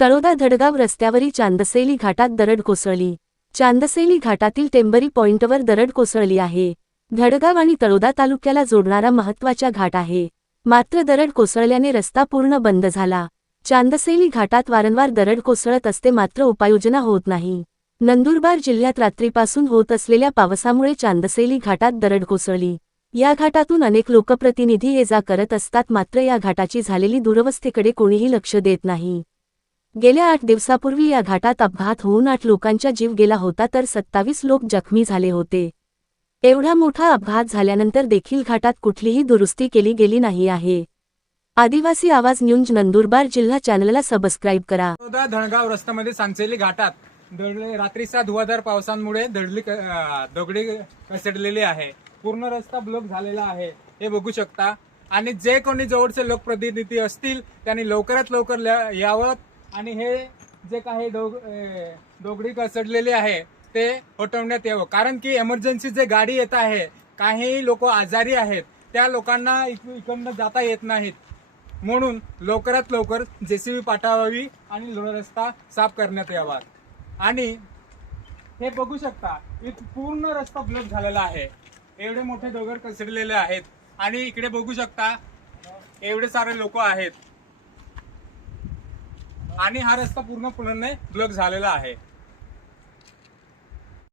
तळोदा धडगाव रस्त्यावरील चांदसेली घाटात दरड कोसळली. चांदसेली घाटातील टेंबरी पॉइंटवर दरड कोसळली आहे. धडगाव आणि तळोदा तालुक्याला जोडणारा महत्त्वाचा घाट आहे. मात्र दरड कोसळल्याने रस्ता पूर्ण बंद झाला. चांदसेली घाटात वारंवार दरड कोसळत असते मात्र उपाययोजना होत नाही. नंदुरबार जिल्ह्यात रात्रीपासून होत असलेल्या पावसामुळे चांदसेली घाटात दरड कोसळली. या घाटातून अनेक लोकप्रतिनिधी ये जा करत असतात मात्र या घाटाची झालेली दुरवस्थेकडे कोणीही लक्ष देत नाही. गेल्या आठ दिवसापूर्वी या घाटात अपघात होऊन आठ लोकांचा जीव गेला होता तर सत्तावीस लोक जखमी झाले होते. एवढा मोठा अपघात झाल्यानंतर देखील घाटात कुठलीही दुरुस्ती केली गेली नाही आहे. आदिवासी आवाज न्यूज नंदुरबार जिल्हा चॅनलला सबस्क्राईब करा. धणगाव रस्त्यामध्ये सांचेली घाटात दडले रात्रीच्या धुवाधार पावसांमुळे दडली दगडी कसडलेली आहे. पूर्ण रस्ता ब्लॉक झालेला आहे. हे बघू शकता. आणि जे कोणी जवळचे लोकप्रतिनिधी असतील त्यांनी लवकरात लवकर यावं आणि हे जे काही डोग डोगडी कसडलेले आहे ते हटवण्यात यावं. कारण की एमर्जन्सी जे गाडी येत आहे काही लोक आजारी आहेत त्या लोकांना इकडनं जाता येत नाहीत. म्हणून लवकरात लवकर जेसीबी पाठवावी आणि लो- रस्ता साफ करण्यात यावा. आणि हे बघू शकता इथ पूर्ण रस्ता ब्लॉक झालेला आहे. एवढे मोठे डोगर कसडलेले आहेत. आणि इकडे बघू शकता एवढे सारे लोक आहेत. आणि हा रस्ता पूर्णपणे ब्लॉक झालेला आहे.